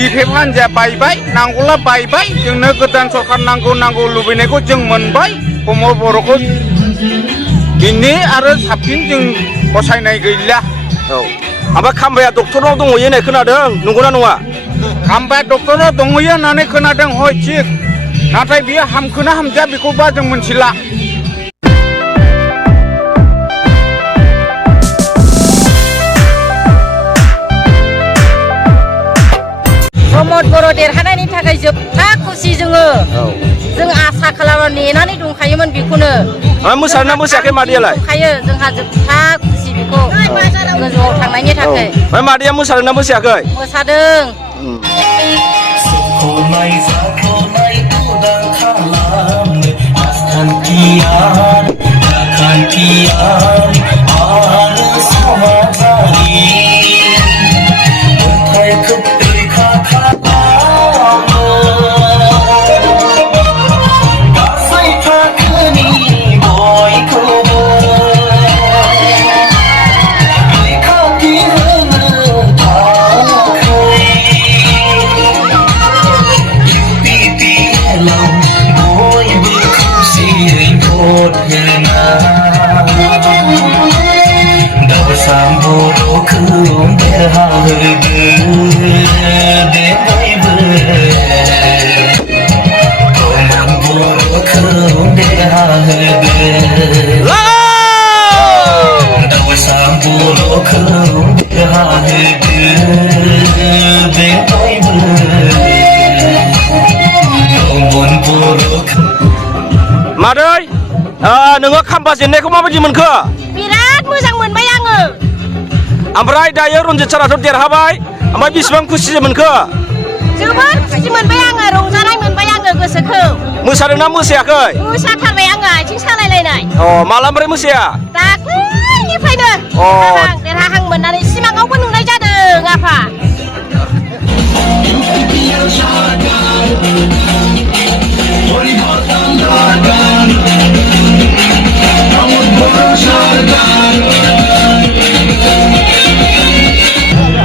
बिफाया हान्जाया बायबाय नांगौला बायबाय जोंनो गोदान सरखार नांगौ लुबैनायखौ जों मोनबाय प्रमद बर'खौ बिनि आरो साबसिन जों फसायनाय गैला। औ ओमफ्राय खामबाया डक्टरनाव दंहैयो होननाय खोनादों नंगौना नङा? खामबाया डक्टरनाव दंहैयो होननानै खोनादों हय थिग नाथाय बियो हामखोना हामजाया बेखौबा जों मोनथिला। प्रमद बर' देरहानायनि थाखाय जोबथा खुसि जोङो जों आसा खालामना नेनानै दंखायोमोन बेखौनो। मोसादोंना मोसायाखै मादैयालाय? दंखायो जोंहा जोबथा खुसि बेखौ गोजौआव थांनायनि थाखाय। ओमफ्राय मादैया मोसादोंना मोसायाखै? मोसादों। मादै नोङो खाम्बा जेननायखौ माबायदि मोनखो? बिराद मोजां मोनबाय आङो। ओमफ्राय दायो रन्जित साराथ' देरहाबाय ओमफ्राय बेसेबां खुसि मोनखो? जोबोद खुसि मोनबाय आङो रंजानाय मोनबाय आङो गोसोखौ। मोसादोंना मोसायाखै? मोसाथारबाय आङो आथिं सालायलायनाय। मालानिफ्राय मोसाया? दाख्लैनिफ्रायनो देरहाहां मोननानै सिमाङावबो नुनाय जादों आफा।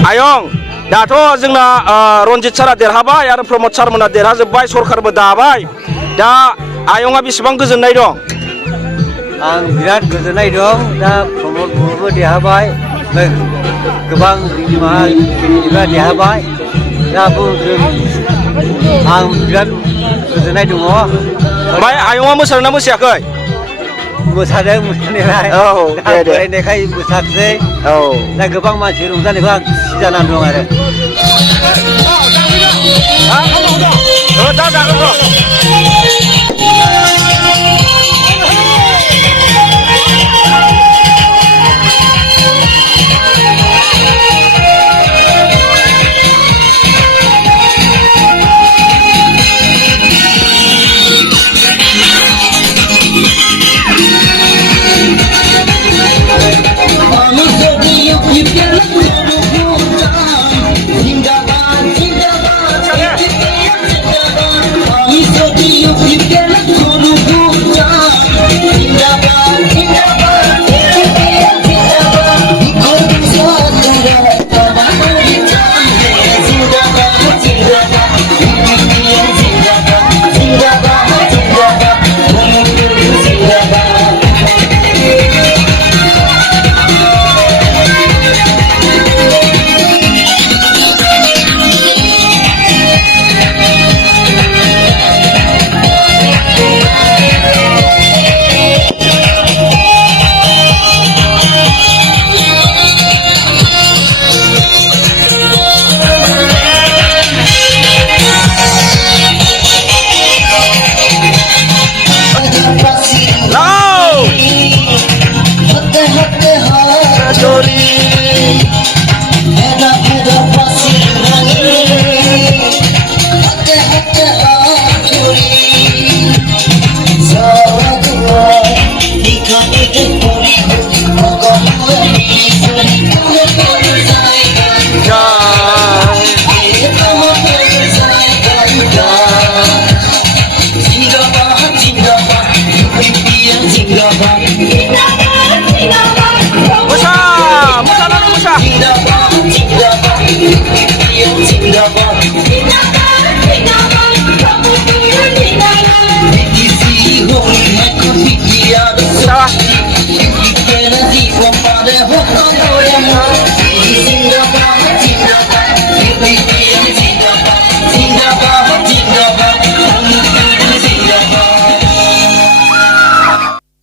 आयं दाथ' जोंना रन्जित सारा देरहाबाय आरो प्रमद सारमोना देरहाजोब्बाय सरखारबो दाबाय दा आयंआ बेसेबां गोजोननाय दं? आं बिराद गोजोननाय दं दा प्रमद बर'बो देरहाबाय गोबां माहारिफ्रा देरहाबाय दा आं बिराद गोजोननाय दङ। ओमफ्राय आयंआ मोसादोंना मोसायाखै? मोसादों मोसानायालाय फरायनायखाय मोसासै दा गोबां मानसि रंजानायखौ आं खुसि जानानै दं आरो। You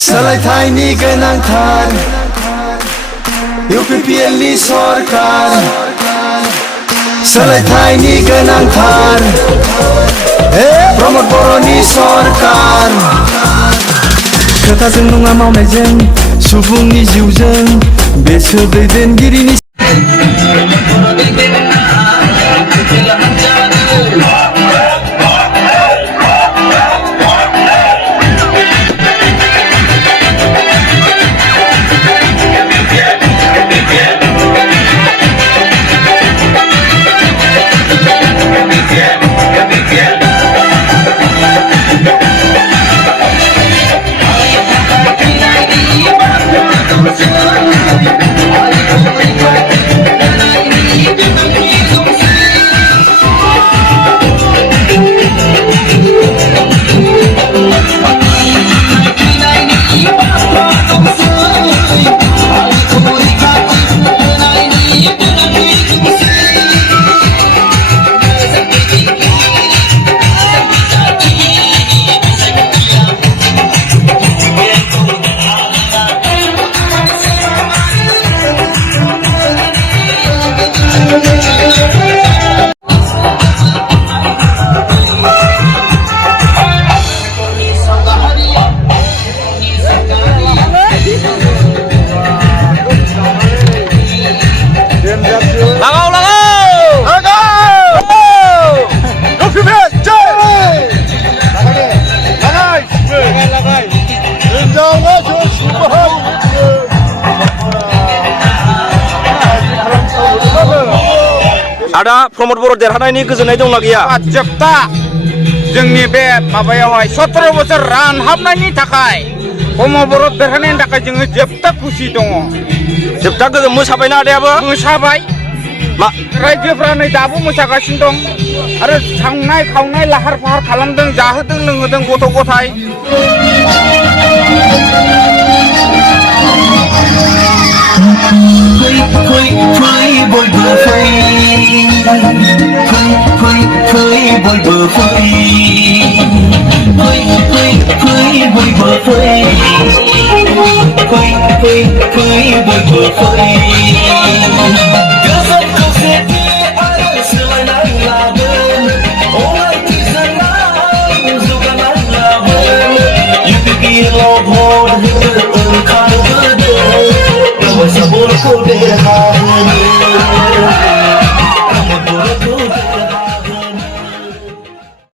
सोलायथायनि गोनांथार UPPLनि सरकार सोलायथायनि गोनांथार प्रमद बर'नि सरकार खोथाजों नङा मावनायजों सुबुंनि जिउजों बेसोर दैदेनगिरिनि आदा प्रमद बर' देरहानायनि गोजोननाय दंना गैया जोबथा जोंनि बे माबायावहाय 17 बोसोर रानहाबनायनि थाखाय प्रमद बर' देरहानायनि थाखाय जोङो जोबथा खुसि दङ जोबथा गोजोन मोसाबायना आदायाबो मोसाबाय रायजोफ्रा नै दाबो मोसागासिनो दं आरो संनाय खावनाय लाहार फाहार खालामदों जाहोदों लोंहोदों गथ' गथाय UPPL